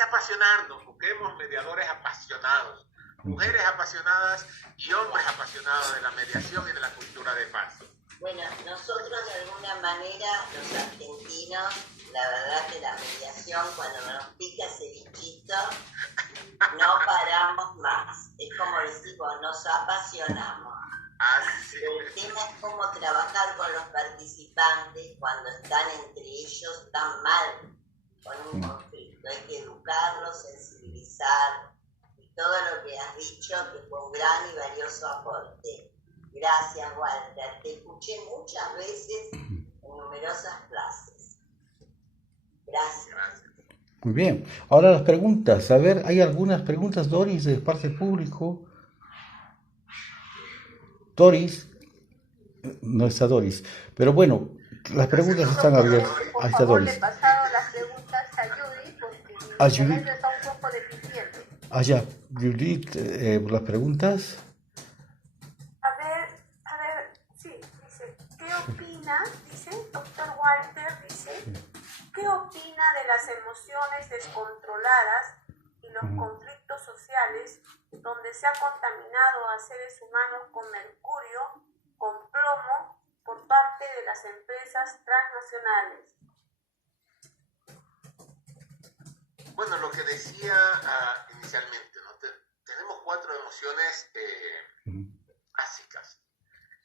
que apasionarnos, busquemos mediadores apasionados, mujeres apasionadas y hombres apasionados de la mediación y de la cultura de paz. Bueno, nosotros de alguna manera, los argentinos, la verdad que la mediación, cuando nos pica ese bichito, no paramos más. Es como decimos, nos apasionamos. Así El tema es cómo trabajar con los participantes cuando están entre ellos tan mal, con un conflicto. Hay que educarlos, sensibilizar, y todo lo que has dicho, que fue un gran y valioso aporte. Gracias, Walter. Te escuché muchas veces en numerosas clases. Gracias. Muy bien. Ahora las preguntas. A ver, hay algunas preguntas, Doris, de parte del público. Doris. No está Doris. Pero bueno, las preguntas están abiertas. Ahí está Doris. Le he pasado las preguntas a Judy porque A mi Judith. internet está un poco deficiente. Allá, Judith, las preguntas. A ver, sí, dice, ¿qué opina? Dice, doctor Walter, dice, ¿qué opina de las emociones descontroladas y los conflictos sociales donde se ha contaminado a seres humanos con mercurio, con plomo, por parte de las empresas transnacionales? Bueno, lo que decía inicialmente, ¿no? Tenemos 4 emociones básicas.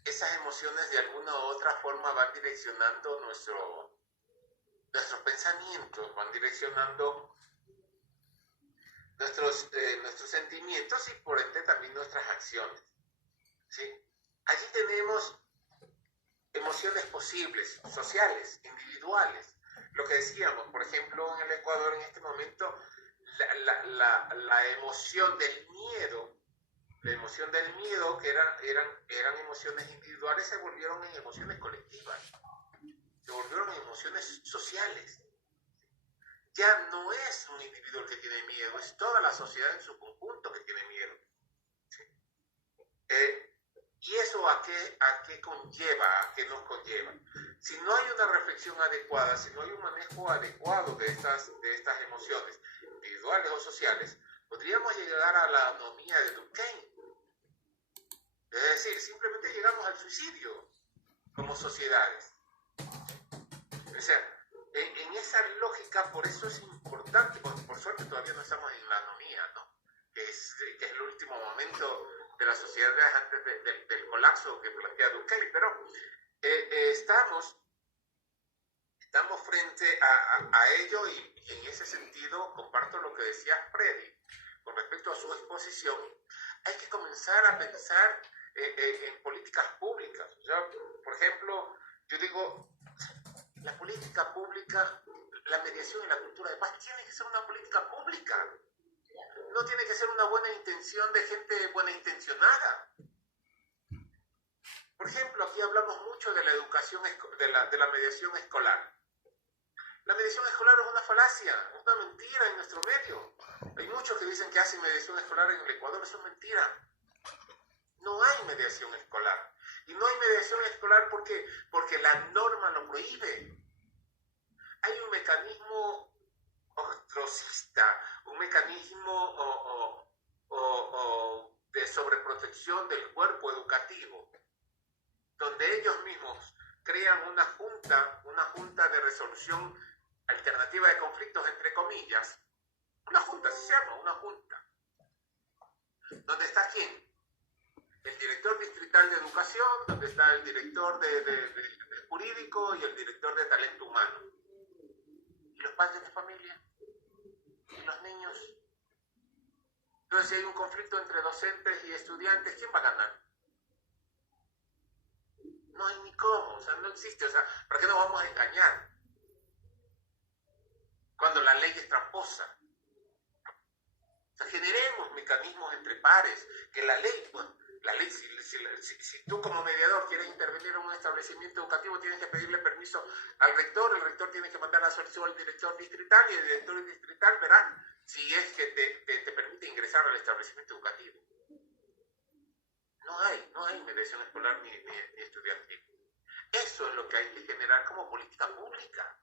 Esas emociones de alguna u otra forma van direccionando nuestros pensamientos, van direccionando nuestros sentimientos y por ende también nuestras acciones, ¿sí? Allí tenemos emociones posibles, sociales, individuales. Lo que decíamos, por ejemplo, en el Ecuador en este momento, la emoción del miedo, que eran emociones individuales, se volvieron en emociones colectivas, se volvieron en emociones sociales. Ya no es un individuo el que tiene miedo, es toda la sociedad en su conjunto que tiene miedo. ¿Sí? ¿Y eso a qué conlleva? ¿A qué nos conlleva? Si no hay una reflexión adecuada, si no hay un manejo adecuado de estas emociones, individuales o sociales, podríamos llegar a la anomía de Durkheim. Es decir, simplemente llegamos al suicidio como sociedades. O sea, en esa lógica, por eso es importante, por suerte todavía no estamos en la anomía, ¿no? Que es el último momento de la sociedad antes del colapso que plantea Durkheim, pero estamos frente a ello y en ese sentido comparto lo que decía Freddy con respecto a su exposición. Hay que comenzar a pensar en políticas públicas. O sea, por ejemplo, yo digo, la política pública, la mediación y la cultura de paz tiene que ser una política pública. No tiene que ser una buena intención de gente buena intencionada. Por ejemplo, aquí hablamos mucho de la educación, de la mediación escolar. La mediación escolar es una falacia, una mentira en nuestro medio. Hay muchos que dicen que hacen mediación escolar en el Ecuador, eso es mentira. No hay mediación escolar. Y no hay mediación escolar porque la norma lo prohíbe. Hay un mecanismo ostracista, un mecanismo de sobreprotección del cuerpo educativo, donde ellos mismos crean una junta de resolución alternativa de conflictos, entre comillas. Una junta, se llama una junta. ¿Dónde está quién? El director distrital de educación, donde está el director de jurídico y el director de talento humano. ¿Y los padres de familia? ¿Y los niños? Entonces, si hay un conflicto entre docentes y estudiantes, ¿quién va a ganar? No hay ni cómo, o sea, no existe. O sea, ¿para qué nos vamos a engañar? Cuando la ley es tramposa. O sea, generemos mecanismos entre pares, que la ley, si tú como mediador quieres intervenir en un establecimiento educativo, tienes que pedirle permiso al rector, el rector tiene que mandar la solicitud al director distrital y el director distrital verá si es que te permite ingresar al establecimiento educativo. No hay mediación escolar ni estudiantil. Eso es lo que hay que generar como política pública.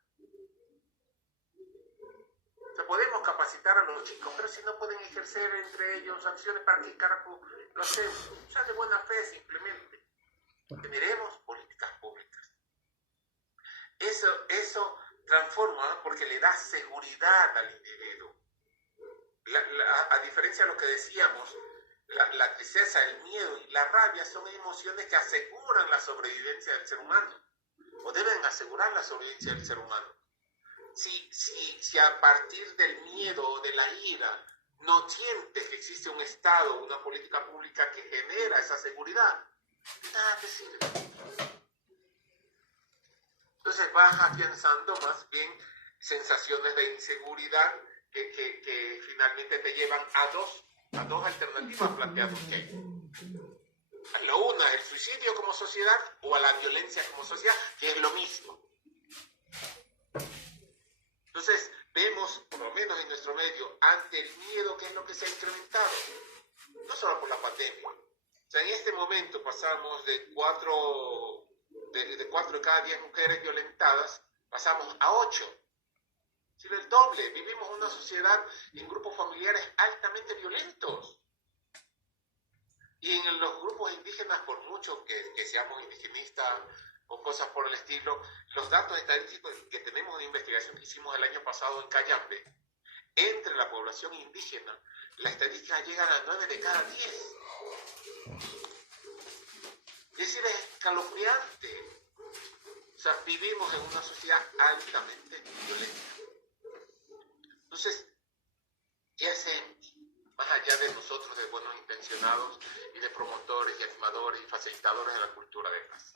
O sea, podemos capacitar capacitar a los chicos, pero si no pueden ejercer entre ellos acciones, ¿para qué carajo lo hacemos? O sea, de buena fe simplemente. Generemos políticas públicas. Eso transforma porque le da seguridad al individuo. A diferencia de lo que decíamos, la tristeza, el miedo y la rabia son emociones que aseguran la sobrevivencia del ser humano, o deben asegurar la sobrevivencia del ser humano. Si a partir del miedo o de la ira no sientes que existe un Estado, una política pública que genera esa seguridad, nada te sirve. Entonces vas afianzando más bien sensaciones de inseguridad que finalmente te llevan a dos alternativas planteadas. La una, el suicidio como sociedad, o a la violencia como sociedad, que es lo mismo. Entonces vemos, por lo menos en nuestro medio, ante el miedo, que es lo que se ha incrementado, no solo por la pandemia. O sea, en este momento pasamos de 4 de cada 10 mujeres violentadas, pasamos a 8. Es decir, el doble. Vivimos una sociedad en grupos familiares altamente violentos. Y en los grupos indígenas, por mucho que seamos indigenistas o cosas por el estilo, los datos estadísticos que tenemos de investigación que hicimos el año pasado en Cayambe, entre la población indígena, las estadísticas llegan a 9 de cada 10. Es decir, es escalofriante. O sea, vivimos en una sociedad altamente violenta. Entonces, ¿qué hacemos? Más allá de nosotros, de buenos intencionados y de promotores y animadores y facilitadores de la cultura de paz.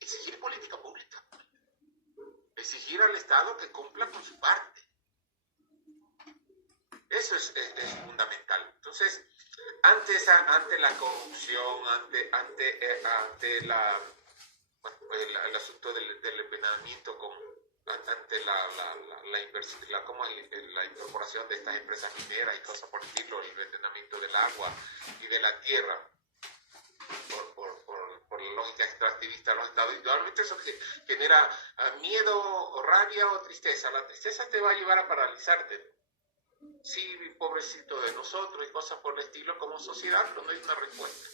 Exigir política pública. Exigir al Estado que cumpla con su parte. Eso es fundamental. Entonces, ante la corrupción, ante el asunto del envenenamiento, ante la incorporación de estas empresas mineras y cosas por el estilo, el envenenamiento del agua y de la tierra, por la lógica extractivista de los estados, indudablemente eso genera miedo, rabia o tristeza. La tristeza te va a llevar a paralizarte. Sí, pobrecito de nosotros y cosas por el estilo, como sociedad, pero no hay una respuesta.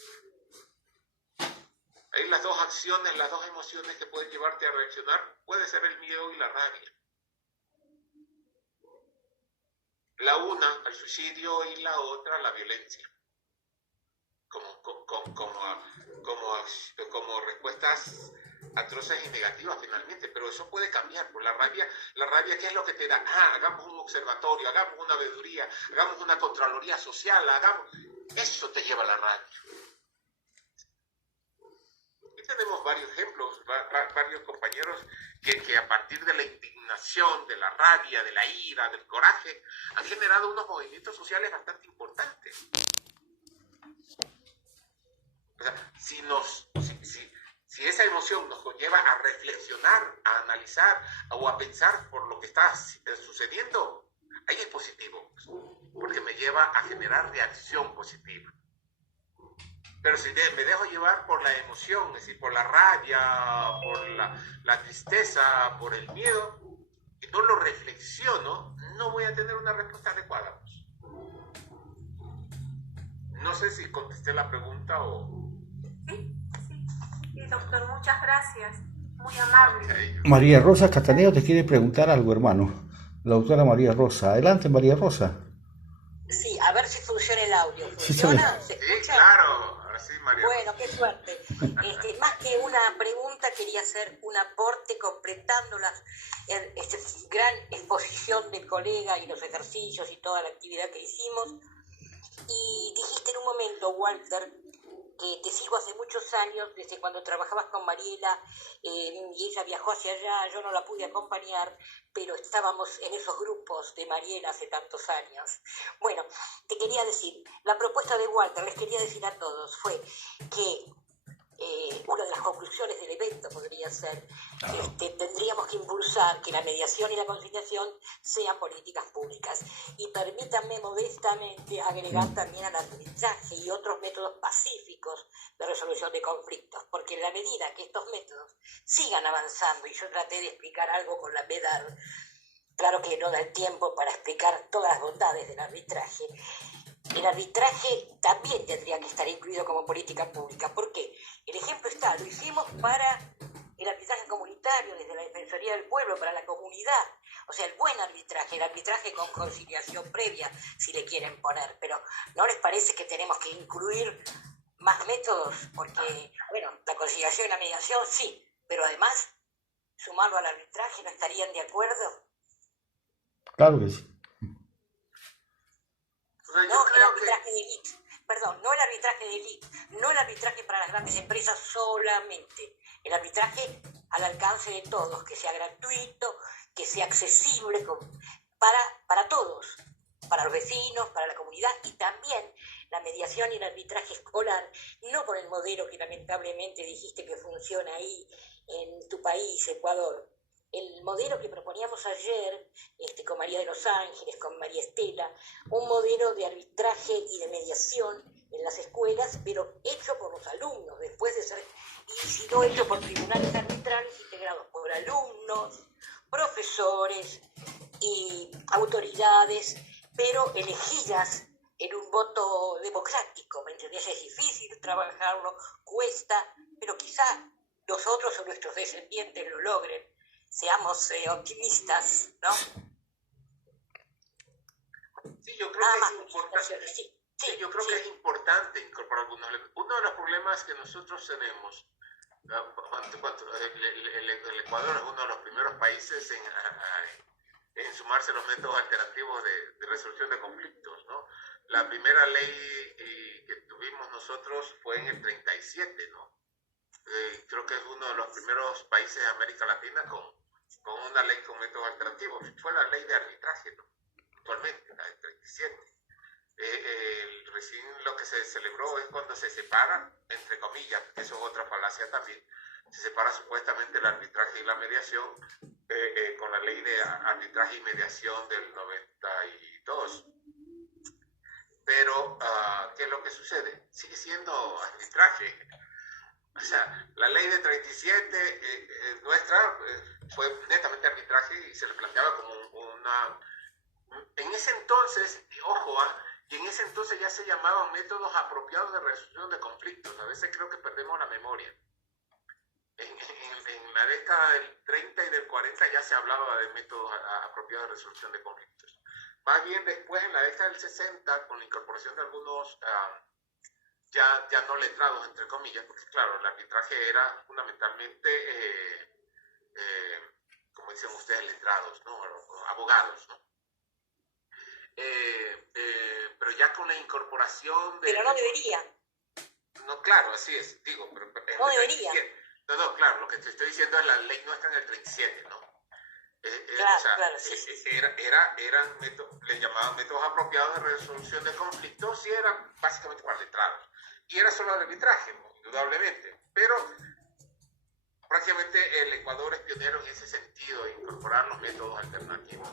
Hay las dos acciones, las dos emociones que pueden llevarte a reaccionar, puede ser el miedo y la rabia. La una, al suicidio, y la otra, la violencia. Como respuestas atroces y negativas finalmente, pero eso puede cambiar. Por la rabia, ¿qué es lo que te da? Hagamos un observatorio, hagamos una veeduría, hagamos una contraloría social, eso te lleva a la rabia. Y tenemos varios ejemplos, varios compañeros que a partir de la indignación, de la rabia, de la ira, del coraje, han generado unos movimientos sociales bastante importantes. O sea, si esa emoción nos conlleva a reflexionar, a analizar o a pensar por lo que está sucediendo, ahí es positivo, porque me lleva a generar reacción positiva. Pero si me dejo llevar por la emoción, es decir, por la rabia, por la tristeza, por el miedo, y no lo reflexiono, no voy a tener una respuesta adecuada. No sé si contesté la pregunta o... Sí, doctor, muchas gracias. Muy amable. María Rosa Castaneo te quiere preguntar algo, hermano. La doctora María Rosa. Adelante, María Rosa. Sí, a ver si funciona el audio. ¿Funciona? ¿Se Sí, escucha? claro. Ahora sí, María. Bueno, qué suerte. Más que una pregunta, quería hacer un aporte completando la gran exposición del colega y los ejercicios y toda la actividad que hicimos. Y dijiste en un momento, Walter, que te sigo hace muchos años, desde cuando trabajabas con Mariela, y ella viajó hacia allá, yo no la pude acompañar, pero estábamos en esos grupos de Mariela hace tantos años. Bueno, te quería decir, la propuesta de Walter, les quería decir a todos, fue que una de las conclusiones del evento podría ser tendríamos que impulsar que la mediación y la conciliación sean políticas públicas. Y permítanme modestamente agregar también al arbitraje y otros métodos pacíficos de resolución de conflictos, porque en la medida que estos métodos sigan avanzando, y yo traté de explicar algo con la MEDAR, claro que no da el tiempo para explicar todas las bondades del arbitraje. El arbitraje también tendría que estar incluido como política pública. ¿Por qué? El ejemplo está, lo hicimos para el arbitraje comunitario, desde la Defensoría del Pueblo, para la comunidad. O sea, el buen arbitraje, el arbitraje con conciliación previa, si le quieren poner. Pero ¿no les parece que tenemos que incluir más métodos? Porque, bueno, la conciliación y la mediación sí, pero además, sumarlo al arbitraje, ¿no estarían de acuerdo? Claro que sí. O sea, yo No el creo que arbitraje de élite, perdón, no el arbitraje de élite, no el arbitraje para las grandes empresas solamente, el arbitraje al alcance de todos, que sea gratuito, que sea accesible para todos, para los vecinos, para la comunidad, y también la mediación y el arbitraje escolar, no con el modelo que lamentablemente dijiste que funciona ahí en tu país, Ecuador. El modelo que proponíamos ayer, con María de los Ángeles, con María Estela, un modelo de arbitraje y de mediación en las escuelas, pero hecho por los alumnos, después de ser, y si no hecho por tribunales arbitrales integrados por alumnos, profesores y autoridades, pero elegidas en un voto democrático, ¿me entendés? Es difícil trabajarlo, cuesta, pero quizá nosotros o nuestros descendientes lo logren. Seamos optimistas, ¿no? sí, yo creo que es importante. Sí, yo creo que es importante incorporar algunos elementos. Uno de los problemas que nosotros tenemos, el Ecuador es uno de los primeros países en sumarse a los métodos alternativos de resolución de conflictos, ¿no? La primera ley que tuvimos nosotros fue en el 37, ¿no? Creo que es uno de los primeros países de América Latina con una ley con métodos alternativos. Fue la ley de arbitraje, ¿no? Actualmente, la del 37. Recién lo que se celebró es cuando se separa, entre comillas, eso es otra falacia también, se separa supuestamente el arbitraje y la mediación con la ley de arbitraje y mediación del 92. Pero, ¿qué es lo que sucede? Sigue siendo arbitraje. O sea, la ley de 37 nuestra fue netamente arbitraje y se le planteaba como una... En ese entonces, ojo, y en ese entonces ya se llamaban métodos apropiados de resolución de conflictos. A veces creo que perdemos la memoria. En la década del 30 y del 40 ya se hablaba de métodos apropiados de resolución de conflictos. Más bien después, en la década del 60, con la incorporación de algunos... ya no letrados, entre comillas, porque claro, el arbitraje era fundamentalmente, como dicen ustedes, letrados, ¿no? Abogados, ¿no? Pero ya con la incorporación de... Pero no debería. No, claro, así es, digo, pero... No debería. No, claro, lo que te estoy diciendo es la ley nuestra en el 37, ¿no? Claro, o sea, claro, sí. eran le llamaban métodos apropiados de resolución de conflictos y eran básicamente para letrados. Y era solo el arbitraje, ¿no? Indudablemente. Pero prácticamente el Ecuador es pionero en ese sentido, de incorporar los métodos alternativos,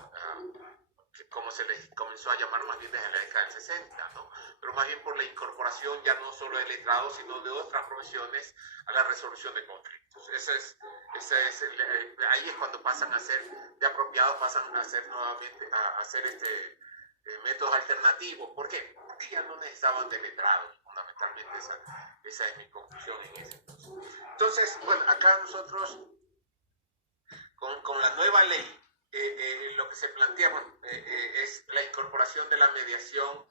como se les comenzó a llamar más bien desde la década del 60, ¿no? Pero más bien por la incorporación ya no solo de letrados, sino de otras profesiones a la resolución de conflictos. Ahí es cuando pasan a ser de apropiados, pasan a ser nuevamente, a hacer métodos alternativos. ¿Por qué? Porque ya no necesitaban de letrados, fundamentalmente esa es mi conclusión en ese entonces. Entonces, bueno, acá nosotros, con la nueva ley, lo que se plantea es la incorporación de la mediación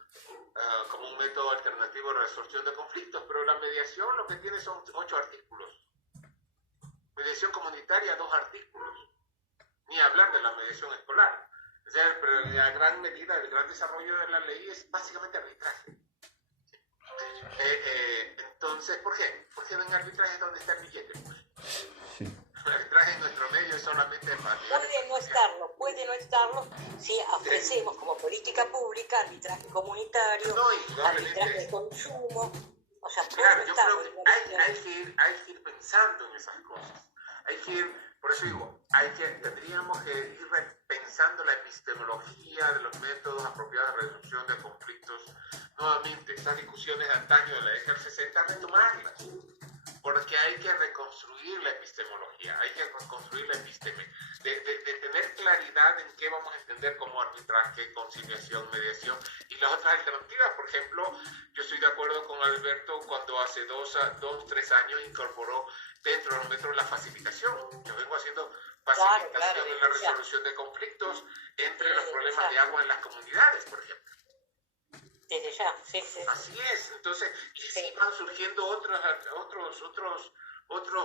como un método alternativo de resolución de conflictos, pero la mediación lo que tiene son 8 artículos. Mediación comunitaria, 2 artículos. Ni hablar de la mediación escolar. O sea, pero en la gran medida, el gran desarrollo de la ley es básicamente arbitraje. Entonces, ¿por qué? Porque en arbitraje es donde está el billete, pues. Sí. El arbitraje en nuestro medio es solamente para... Puede no estarlo si ofrecemos como política pública arbitraje comunitario, arbitraje de consumo. O sea, claro, yo creo que hay que ir pensando en esas cosas. Hay que ir, por eso digo, tendríamos que ir repensando la epistemología de los métodos apropiados de resolución de conflictos. Nuevamente, estas discusiones de antaño de la década del 60, retomarlas. porque hay que reconstruir la epistemología, hay que reconstruir la episteme, de tener claridad en qué vamos a entender como arbitraje, conciliación, mediación y las otras alternativas. Por ejemplo, yo estoy de acuerdo con Alberto cuando hace 3 años incorporó dentro de los métodos la facilitación. Yo vengo haciendo facilitación en la resolución de conflictos entre los problemas de agua en las comunidades, por ejemplo. Desde ya, sí. Así es. Entonces, y sí van surgiendo otros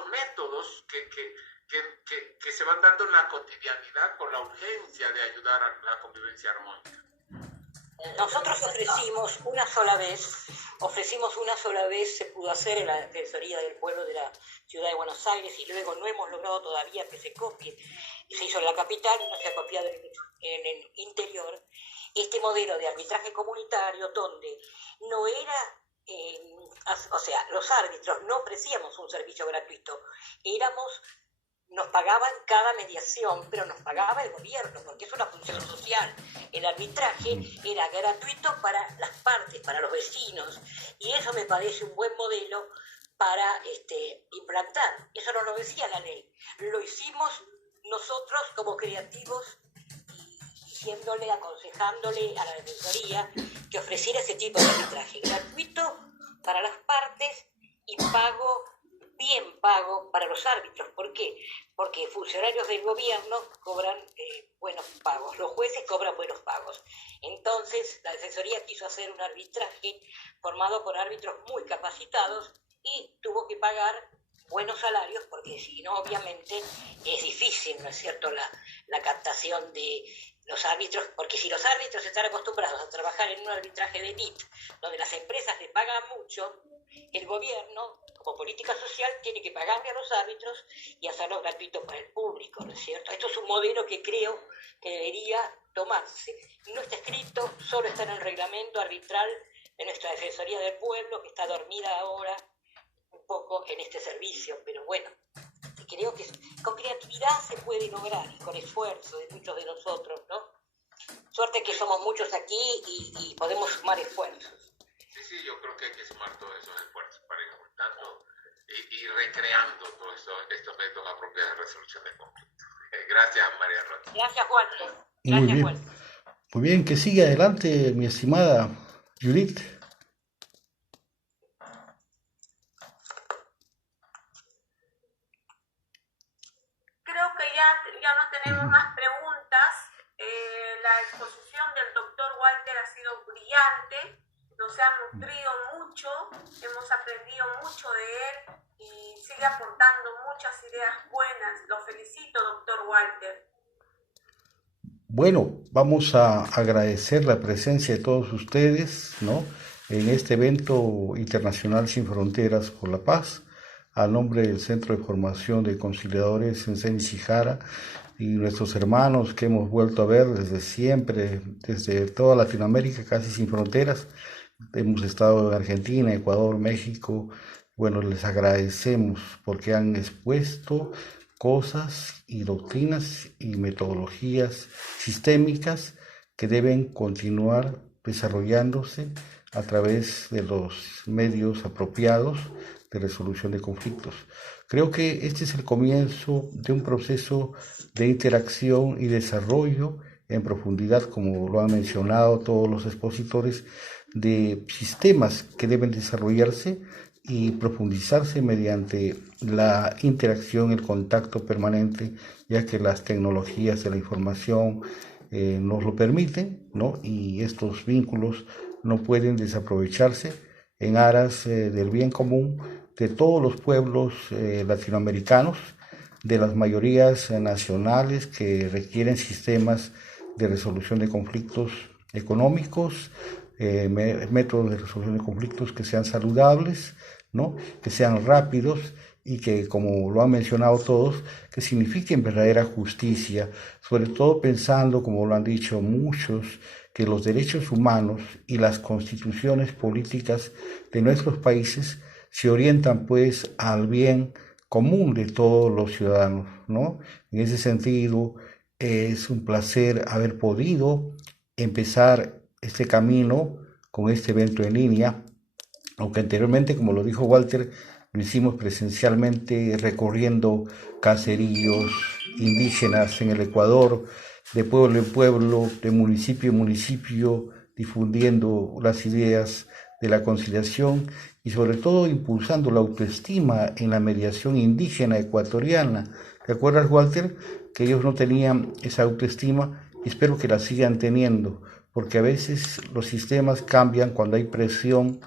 métodos que se van dando en la cotidianidad por la urgencia de ayudar a la convivencia armónica. Nosotros ofrecimos una sola vez, se pudo hacer en la Defensoría del Pueblo de la Ciudad de Buenos Aires, y luego no hemos logrado todavía que se copie. Se hizo en la capital, no se ha copiado en el interior, este modelo de arbitraje comunitario donde no era, los árbitros no ofrecíamos un servicio gratuito, nos pagaban cada mediación, pero nos pagaba el gobierno, porque es una función social. El arbitraje era gratuito para las partes, para los vecinos, y eso me parece un buen modelo para implantar. Eso no lo decía la ley, lo hicimos nosotros como creativos, aconsejándole a la Defensoría que ofreciera ese tipo de arbitraje gratuito para las partes y bien pago para los árbitros. ¿Por qué? Porque funcionarios del gobierno cobran buenos pagos, los jueces cobran buenos pagos. Entonces la Defensoría quiso hacer un arbitraje formado por árbitros muy capacitados y tuvo que pagar buenos salarios, porque si no, obviamente es difícil, ¿no es cierto?, la captación de los árbitros, porque si los árbitros están acostumbrados a trabajar en un arbitraje de élite, donde las empresas le pagan mucho, el gobierno, como política social, tiene que pagarle a los árbitros y hacerlo gratuito para el público, ¿no es cierto? Esto es un modelo que creo que debería tomarse. No está escrito, solo está en el reglamento arbitral de nuestra Defensoría del Pueblo, que está dormida ahora un poco en este servicio, pero bueno, creo que con creatividad se puede lograr, y con esfuerzo de muchos de nosotros, ¿no? Suerte que somos muchos aquí y podemos sumar esfuerzos. Sí, yo creo que hay que sumar todos esos esfuerzos para ir juntando y recreando todos estos métodos apropiados de resolución de conflictos. Gracias, María Rosa. Gracias, Walter. Muy bien. Walter. Muy bien, que siga adelante, mi estimada Judith. Creo que ya no tenemos más preguntas. La exposición del doctor Walter ha sido brillante, nos ha nutrido mucho, hemos aprendido mucho de él y sigue aportando muchas ideas buenas. Lo felicito, doctor Walter. Bueno, vamos a agradecer la presencia de todos ustedes, ¿no?, en este evento internacional Sin Fronteras por la Paz, a nombre del Centro de Formación de Conciliadores Sensei Nishihara y nuestros hermanos que hemos vuelto a ver desde siempre, desde toda Latinoamérica, casi sin fronteras. Hemos estado en Argentina, Ecuador, México. Bueno, les agradecemos porque han expuesto cosas y doctrinas y metodologías sistémicas que deben continuar desarrollándose a través de los medios apropiados de resolución de conflictos. Creo que este es el comienzo de un proceso de interacción y desarrollo en profundidad, como lo han mencionado todos los expositores, de sistemas que deben desarrollarse y profundizarse mediante la interacción, el contacto permanente, ya que las tecnologías de la información nos lo permiten, ¿no? Y estos vínculos no pueden desaprovecharse en aras del bien común de todos los pueblos latinoamericanos, de las mayorías nacionales que requieren sistemas de resolución de conflictos económicos, métodos de resolución de conflictos que sean saludables, ¿no?, que sean rápidos y que, como lo han mencionado todos, que signifiquen verdadera justicia, sobre todo pensando, como lo han dicho muchos, que los derechos humanos y las constituciones políticas de nuestros países se orientan pues al bien común de todos los ciudadanos, ¿no? En ese sentido, es un placer haber podido empezar este camino con este evento en línea, aunque anteriormente, como lo dijo Walter, lo hicimos presencialmente recorriendo caseríos indígenas en el Ecuador, de pueblo en pueblo, de municipio en municipio, difundiendo las ideas de la conciliación y sobre todo impulsando la autoestima en la mediación indígena ecuatoriana. ¿Te acuerdas, Walter? Que ellos no tenían esa autoestima y espero que la sigan teniendo, porque a veces los sistemas cambian cuando hay presión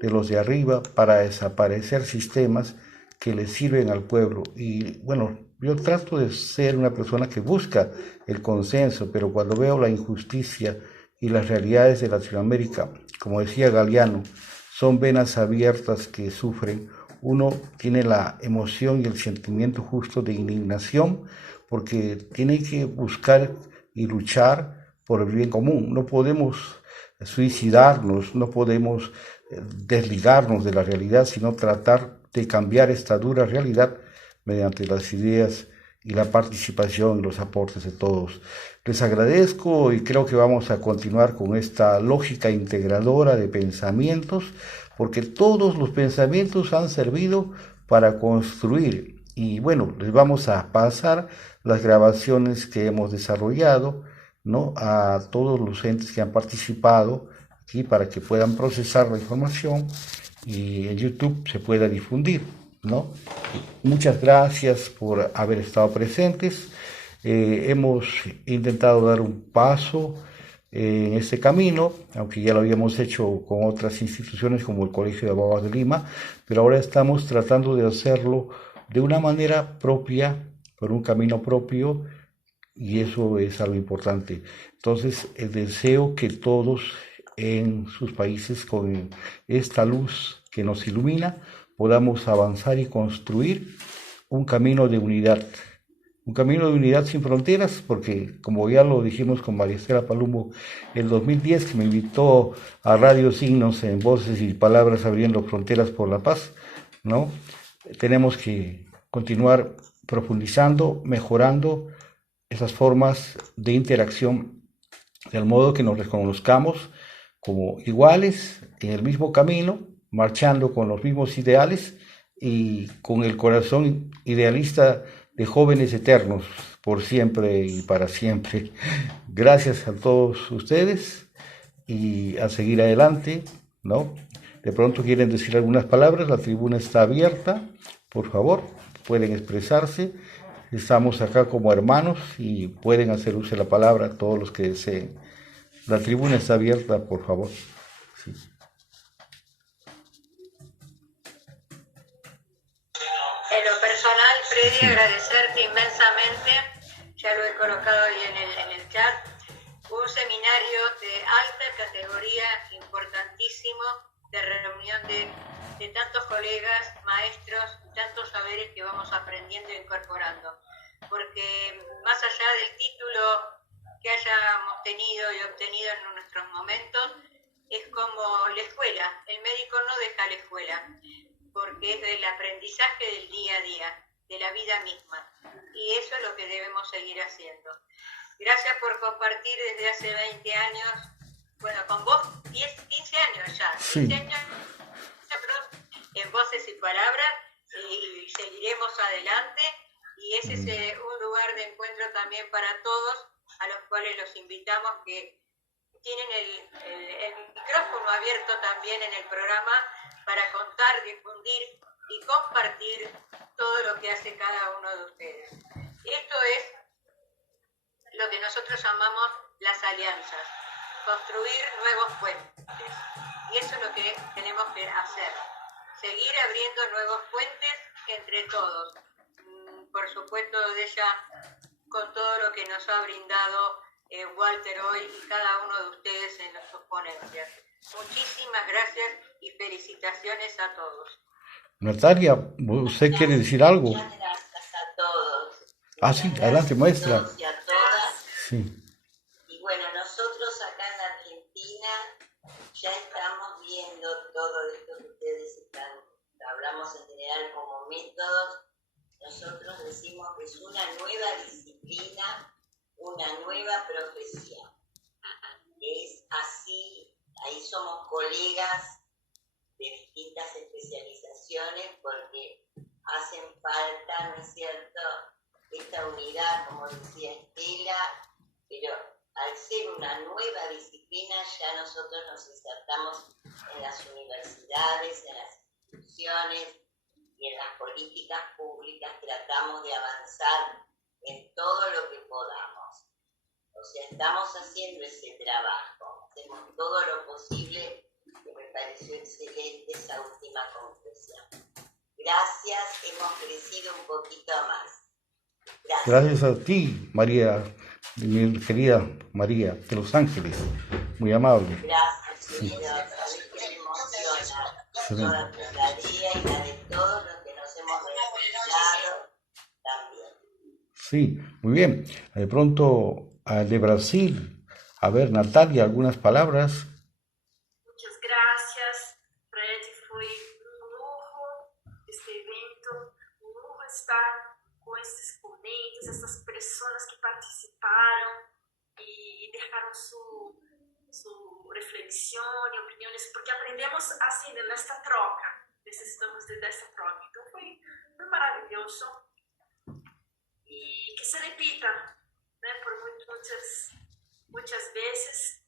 de los de arriba para desaparecer sistemas que le sirven al pueblo. Y bueno, yo trato de ser una persona que busca el consenso, pero cuando veo la injusticia y las realidades de Latinoamérica, como decía Galeano, son venas abiertas que sufren. Uno tiene la emoción y el sentimiento justo de indignación porque tiene que buscar y luchar por el bien común. No podemos suicidarnos, no podemos desligarnos de la realidad, sino tratar de cambiar esta dura realidad mediante las ideas y la participación y los aportes de todos. Les agradezco y creo que vamos a continuar con esta lógica integradora de pensamientos, porque todos los pensamientos han servido para construir. Y bueno, les vamos a pasar las grabaciones que hemos desarrollado, ¿no?, a todos los entes que han participado aquí para que puedan procesar la información y en YouTube se pueda difundir, ¿no? Muchas gracias por haber estado presentes. Hemos intentado dar un paso en este camino, aunque ya lo habíamos hecho con otras instituciones como el Colegio de Abogados de Lima, pero ahora estamos tratando de hacerlo de una manera propia, por un camino propio, y eso es algo importante. Entonces, deseo que todos en sus países, con esta luz que nos ilumina, podamos avanzar y construir un camino de unidad sin fronteras, porque como ya lo dijimos con María Estela Palumbo el 2010, que me invitó a Radio Signos en Voces y Palabras Abriendo Fronteras por la Paz, ¿no? Tenemos que continuar profundizando, mejorando esas formas de interacción, de modo que nos reconozcamos como iguales en el mismo camino, marchando con los mismos ideales y con el corazón idealista de jóvenes eternos, por siempre y para siempre. Gracias a todos ustedes y a seguir adelante, ¿no? De pronto quieren decir algunas palabras, la tribuna está abierta, por favor, pueden expresarse. Estamos acá como hermanos y pueden hacer uso de la palabra todos los que deseen. La tribuna está abierta, por favor. Sí. En lo personal, Freddy, agradecerte inmensamente, ya lo he colocado ahí en el chat, un seminario de alta categoría, importantísimo, de reunión de tantos colegas, maestros, tantos saberes que vamos aprendiendo e incorporando. Porque más allá del título que hayamos tenido y obtenido en nuestros momentos, es como la escuela. El médico no deja la escuela, porque es del aprendizaje del día a día, de la vida misma. Y eso es lo que debemos seguir haciendo. Gracias por compartir desde hace 20 años, bueno, con vos 15 años ya, 15 años en Voces y Palabras, y seguiremos adelante. Y ese es un lugar de encuentro también para todos, a los cuales los invitamos, que tienen el micrófono abierto también en el programa para contar, difundir y compartir todo lo que hace cada uno de ustedes. Esto es lo que nosotros llamamos las alianzas, construir nuevos puentes. Y eso es lo que tenemos que hacer, seguir abriendo nuevos puentes entre todos. Por supuesto, de ella, con todo lo que nos ha brindado Walter hoy y cada uno de ustedes en sus ponencias. Muchísimas gracias y felicitaciones a todos. Natalia, ¿usted quiere decir algo? Muchas gracias a todos. Sí, adelante, maestra. Y a todas. Sí. Y bueno, nosotros acá en Argentina ya estamos viendo todo esto que ustedes hablamos en general como métodos. Nosotros decimos que es una nueva disciplina, una nueva profesión. Es así, ahí somos colegas de distintas especializaciones. felicitaciones porque hacen falta, ¿no es cierto?, esta unidad, como decía Estela, pero al ser una nueva disciplina ya nosotros nos insertamos en las universidades, en las instituciones y en las políticas públicas, tratamos de avanzar en todo lo que podamos. O sea, estamos haciendo ese trabajo, hacemos todo lo posible, que me pareció excelente esa última conclusión. Gracias, hemos crecido un poquito más. Gracias a ti, María, mi querida María de Los Ángeles, muy amable. Gracias, querida, sabes que me emociona toda tu tarea y la de todos los que nos hemos beneficiado también. Sí, muy bien. De pronto, de Brasil, a ver, Natalia, algunas palabras. Muchas gracias, Fred. Foi lujo este evento, un lujo estar con estos ponentes, estas personas que participaron y dejaron su reflexión y opiniones, porque aprendemos así de esta troca, necesitamos de esta troca. Entonces fue maravilloso y que se repita, ¿no?, por muchas veces.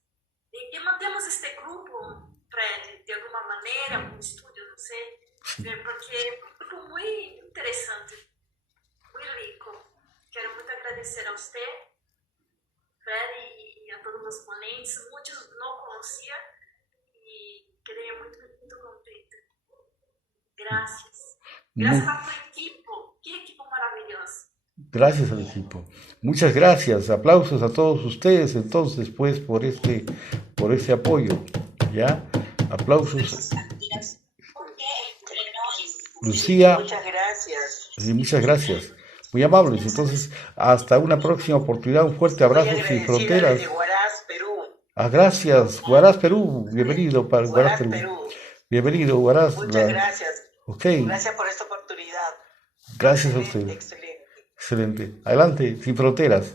Y que mantemos este grupo, Fred, de alguma maneira, um estudo, não sei, porque é um grupo muito interessante, muito rico. Quero muito agradecer a você, Fred, e a todos os ponentes. Muitos não conhecia e quedei muito contente. Gracias. Gracias a tu equipo. Que equipo maravilloso. Gracias al equipo. Muchas gracias. Aplausos a todos ustedes entonces, pues, por este apoyo. ¿Ya? Aplausos. Lucía. Muchas gracias. Sí, muchas gracias. Muy amables. Entonces, hasta una próxima oportunidad. Un fuerte abrazo sin fronteras. De Huaraz, Perú. Gracias. Huaraz, Perú. Bienvenido para Huaraz, Perú. Bienvenido, Huaraz. Muchas gracias. Ok. Gracias por esta oportunidad. Gracias a usted. Excelente. Excelente. Adelante, sin fronteras.